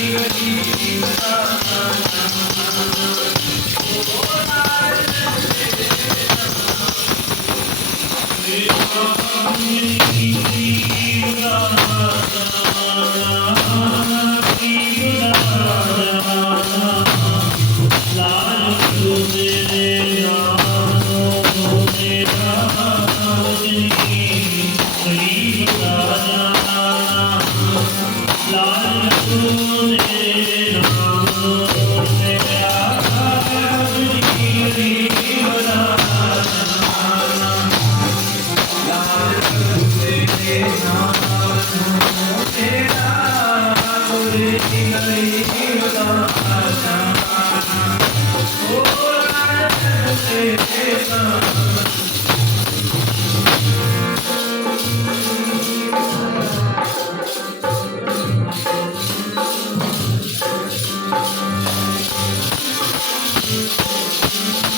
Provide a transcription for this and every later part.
Oh, Thank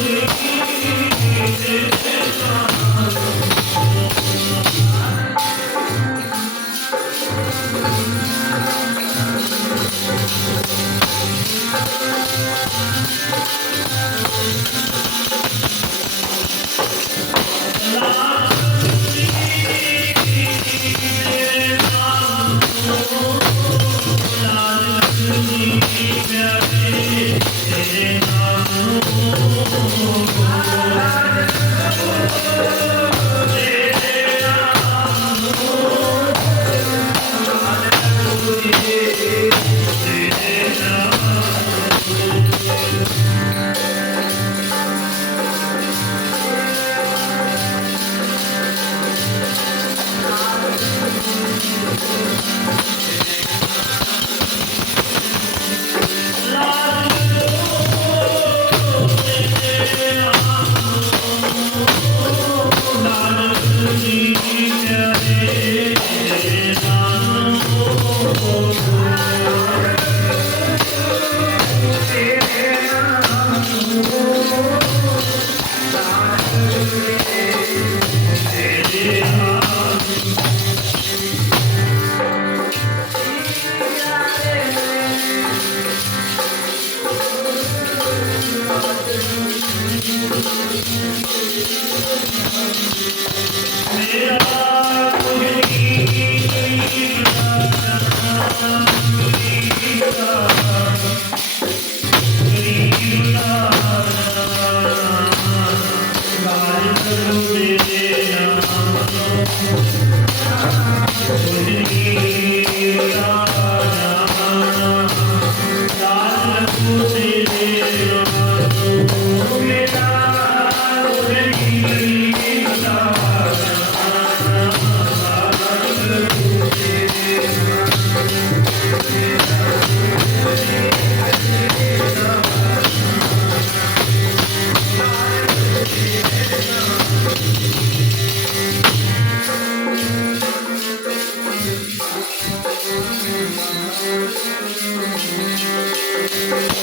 Yeah. Gracias. Thank you.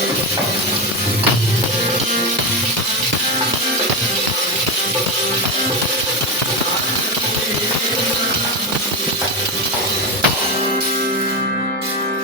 はい。